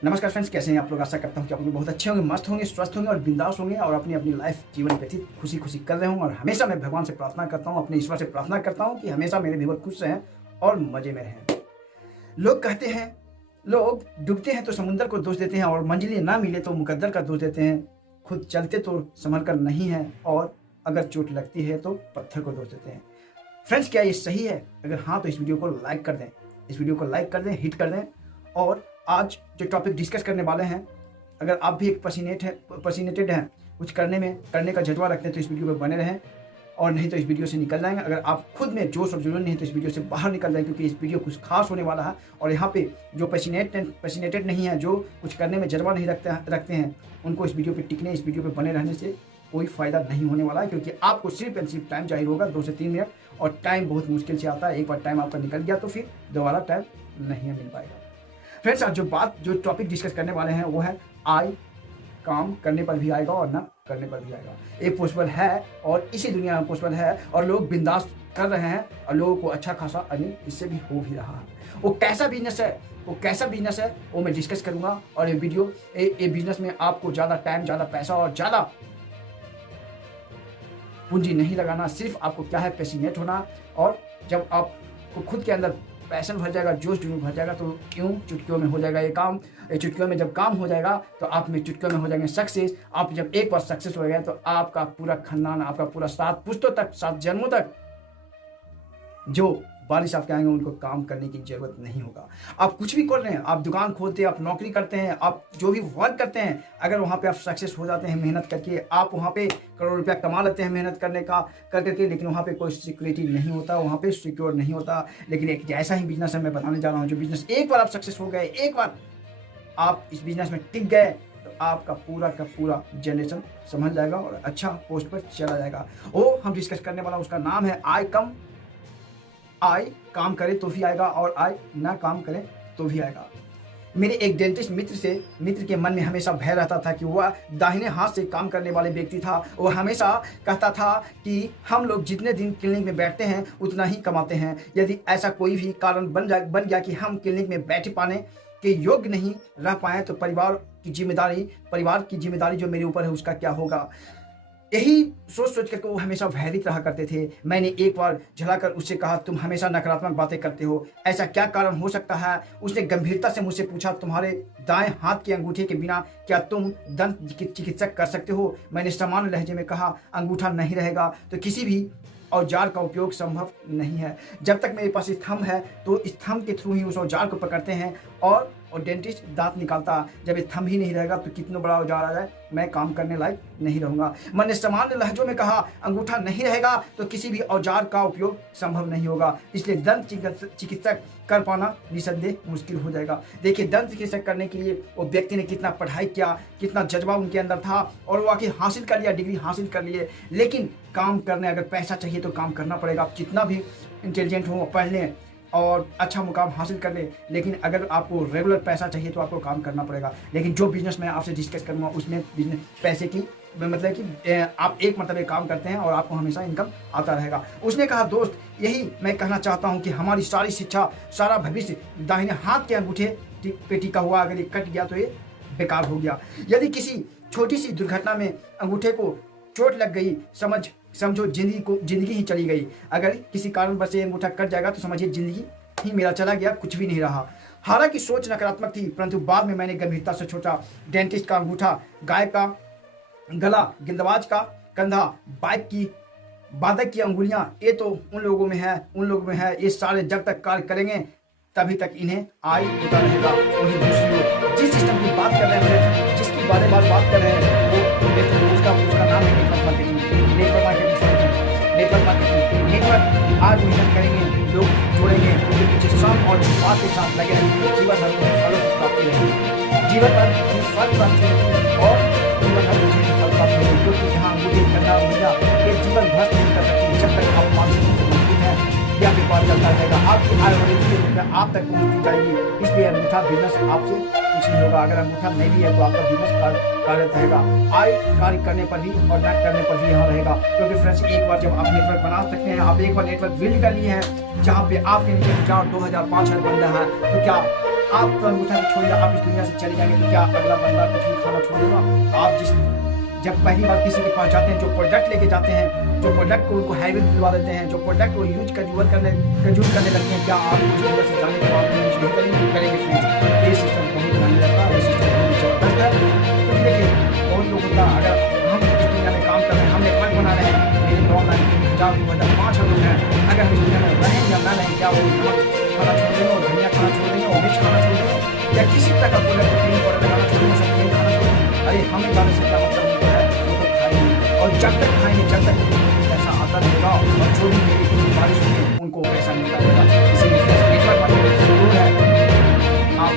नमस्कार फ्रेंड्स, कैसे हैं आप लोग। आशा करता हूँ कि आप लोग बहुत अच्छे होंगे, मस्त होंगे, स्वस्थ होंगे और बिंदास होंगे और अपनी अपनी लाइफ जीवन व्यतीत खुशी खुशी कर रहे होंगे। और हमेशा मैं भगवान से प्रार्थना करता हूँ, अपने ईश्वर से प्रार्थना करता हूँ कि हमेशा मेरे व्यूअर खुश रहें और मजे में रहें। लोग कहते हैं, लोग डूबते हैं तो समुंदर को दोष देते हैं और मंजिलें ना मिले तो मुकद्दर का दोष देते हैं। खुद चलते तो संभल कर नहीं है और अगर चोट लगती है तो पत्थर को दोष देते हैं। फ्रेंड्स, क्या ये सही है? अगर हाँ तो इस वीडियो को लाइक कर दें, इस वीडियो को लाइक कर दें, हिट कर दें। और आज जो टॉपिक डिस्कस करने वाले हैं, अगर आप भी एक पसीनेटेड हैं, कुछ करने का जज्बा रखते हैं तो इस वीडियो पर बने रहें, और नहीं तो इस वीडियो से निकल जाएंगे। अगर आप खुद में जोश और जुनून नहीं है तो इस वीडियो से बाहर निकल जाएंगे, क्योंकि इस वीडियो कुछ खास होने वाला है। और यहाँ पे जो पसीनेटेड नहीं है, जो कुछ करने में जज्बा नहीं रखते हैं, उनको इस वीडियो पर इस वीडियो पर बने रहने से कोई फ़ायदा नहीं होने वाला है, क्योंकि आपको सिर्फ एंड सिर्फ टाइम चाहिए होगा 2 से 3 मिनट। और टाइम बहुत मुश्किल से आता है, एक बार टाइम आपका निकल गया तो फिर दोबारा टाइम नहीं मिल पाएगा। फ्रेंड्स, आज जो टॉपिक डिस्कस करने वाले हैं वो है आय काम करने पर भी आएगा और ना करने पर भी आएगा। एक पॉसिबल है और इसी दुनिया में पॉसिबल है, और लोग बिंदास कर रहे हैं और लोगों को अच्छा खासा अर्निंग इससे भी हो भी रहा है। वो कैसा बिजनेस है वो मैं डिस्कस करूंगा। और ये बिजनेस में आपको ज़्यादा टाइम, ज़्यादा पैसा और ज़्यादा पूंजी नहीं लगाना। सिर्फ आपको क्या है, पैशनेट होना। और जब आपको खुद के अंदर पैशन भर जाएगा, जोश जुनून भर जाएगा, तो क्यों चुटकियों में हो जाएगा ये काम। चुटकियों में जब काम हो जाएगा तो आप में चुटकियों में हो जाएंगे सक्सेस। आप जब एक बार सक्सेस हो गए तो आपका पूरा खानदान, आपका पूरा 7 पुश्तों तक, 7 जन्मों तक जो बारिश आपके आएंगे उनको काम करने की जरूरत नहीं होगा। आप कुछ भी कर रहे हैं, आप दुकान खोलते हैं, आप नौकरी करते हैं, आप जो भी वर्क करते हैं, अगर वहाँ पे आप सक्सेस हो जाते हैं मेहनत करके, आप वहाँ पे करोड़ रुपया कमा लेते हैं मेहनत करके, लेकिन वहाँ पे कोई सिक्योरिटी नहीं होता, वहाँ पे सिक्योर नहीं होता। लेकिन एक ऐसा ही बिजनेस है मैं बताने जा रहा हूँ, जो बिजनेस एक बार आप सक्सेस हो गए, एक बार आप इस बिजनेस में टिक गए तो आपका पूरा का पूरा जनरेशन संभल जाएगा और अच्छा पोस्ट पर चला जाएगा। वो हम डिस्कस करने वाला, उसका नाम है आय काम करे तो भी आएगा और आय ना काम करे तो भी आएगा। मेरे एक डेंटिस्ट मित्र के मन में हमेशा भय रहता था कि वह दाहिने हाथ से काम करने वाले व्यक्ति था। वो हमेशा कहता था कि हम लोग जितने दिन क्लिनिक में बैठते हैं उतना ही कमाते हैं। यदि ऐसा कोई भी कारण बन गया कि हम क्लिनिक में बैठ पाने के योग्य नहीं रह पाए तो परिवार की जिम्मेदारी जो मेरे ऊपर है उसका क्या होगा। यही सोच कर वो हमेशा भयभीत रहा करते थे। मैंने एक बार झलाकर उससे कहा, तुम हमेशा नकारात्मक बातें करते हो, ऐसा क्या कारण हो सकता है। उसने गंभीरता से मुझसे पूछा, तुम्हारे दाएं हाथ के अंगूठे के बिना क्या तुम दंत चिकित्सक कर सकते हो। मैंने सामान्य लहजे में कहा, अंगूठा नहीं रहेगा तो किसी भी औजार का उपयोग संभव नहीं है। जब तक मेरे पास स्तंभ है तो स्तंभ के थ्रू ही उस औजार को पकड़ते हैं और डेंटिस्ट दांत निकालता। जब स्तंभ ही नहीं रहेगा तो कितना बड़ा औजार आ जाए, मैं काम करने लायक नहीं रहूंगा। मैंने सामान्य लहजों में कहा, अंगूठा नहीं रहेगा तो किसी भी औजार का उपयोग संभव नहीं होगा, इसलिए दंत चिकित्सक कर पाना निसंदेह मुश्किल हो जाएगा। देखिए, दंत चिकित्सक करने के लिए वो व्यक्ति ने कितना पढ़ाई किया, कितना जज्बा उनके अंदर था, और वो आखिर हासिल कर लिया, डिग्री हासिल कर लिए। लेकिन काम करने, अगर पैसा चाहिए तो काम करना पड़ेगा। आप जितना भी इंटेलिजेंट हो, पढ़ लें और अच्छा मुकाम हासिल कर ले, लेकिन अगर आपको रेगुलर पैसा चाहिए तो आपको काम करना पड़ेगा। लेकिन जो बिजनेस मैं आपसे डिस्कस करूँगा उसमें बिजनेस पैसे की मतलब कि आप एक मतलब काम करते हैं और आपको हमेशा इनकम आता रहेगा। उसने कहा, दोस्त यही मैं कहना चाहता हूँ कि हमारी सारी शिक्षा, सारा भविष्य दाहिने हाथ के अंगूठे पे टिका हुआ, अगर ये कट गया तो ये बेकार हो गया। यदि किसी छोटी सी दुर्घटना में अंगूठे को चोट लग गई, समझो जिंदगी ही चली गई। अगर किसी कारणवश ये अंगूठा कट जाएगा तो समझिए जिंदगी ही मेरा चला गया, कुछ भी नहीं रहा। हालांकि सोच नकारात्मक थी, परंतु बाद में मैंने गंभीरता से सोचा, डेंटिस्ट का अंगूठा, गाय का गला, गेंदबाज का कंधा, बाधक की अंगुलियां, ये तो उन लोगों में है। ये सारे जब तक कार्य करेंगे तभी तक इन्हें आय होता रहेगा। वहीं दूसरी ओर जिस सिस्टम की बात कर रहे हैं, जिसकी बारे बात कर रहे हैं, वो उसका नाम है नेटवर्क मार्केटिंग। नेटवर्क आज मेहनत करेंगे, लोग जोड़ेंगे, उनके पीछे श्रम और विश्वास के साथ लगे रहेंगे, जीवन भर में फलों की प्राप्ति रहेगी, जीवन भर फल प्राप्ति और जीवन भर फल प्राप्ति रहेगी। क्योंकि यहाँ मुझे करना मिला ये जीवन भर नहीं कर सकती। जब तक आप मानसिक रूप से मजबूत हैं, यह व्यापार चलता रहेगा, आपकी आय और रूप में आप तक पहुँचती जाएगी। इसलिए अंगूठा बिजनेस आपसे कुछ नहीं होगा। अगर अंगूठा नहीं भी है तो आपका बिजनेस कार्यरत रहेगा। आय कार्य करने पर भी और न करने पर भी यहाँ रहेगा। क्योंकि फ्रेंड्स, एक बार जब आप नेटवर्क बना सकते हैं, आप एक बार नेटवर्क बिल्ड कर लिए हैं जहाँ पे आपके नीचे 1000, 2000, 5000 बंदा है, तो क्या आप तो अंगूठा छोड़िए, आप इस दुनिया से चले जाएंगे तो क्या अगला बंदा कुछ भी खाना छोड़ देगा? आप जब पहली बार किसी के पास जाते हैं, जो प्रोडक्ट लेके जाते हैं, जो प्रोडक्ट को उनको हैबिट दिलवा देते हैं, जो प्रोडक्ट को यूज करने लगते हैं, क्या आप उस दुनिया से जाने के बाद यूज नहीं करेंगे फ्रेंड्स? ये सिस्टम बहुत मायने रखता है, ये सिस्टम बहुत जबरदस्त है। क्योंकि देखिए बहुत लोगों का, अगर हम इस दुनिया में काम कर रहे हैं, हम नेटवर्क बना रहे हैं, मेरे 9,9,5 लोग हैं, अगर हम इस दुनिया में रहें या ना रहें, क्या वो खाना छोड़ देंगे और धनिया खाना छोड़ देंगे और मिर्च खाना छोड़ देंगे, या किसी तरह का प्रोडक्ट प्रोटीन पाउडर खाना छोड़ देंगे, सब खाना छोड़ देंगे? अरे हमें जाने से क्या मतलब होता है? वो तो खाएंगे, और जब तक खाएंगे, जब तक पैसा आता रहेगा और जो भी मेरी बारिश होगी उनको पैसा मिलता रहेगा। इसीलिए नेटवर्क मार्केटिंग जरूर है। आप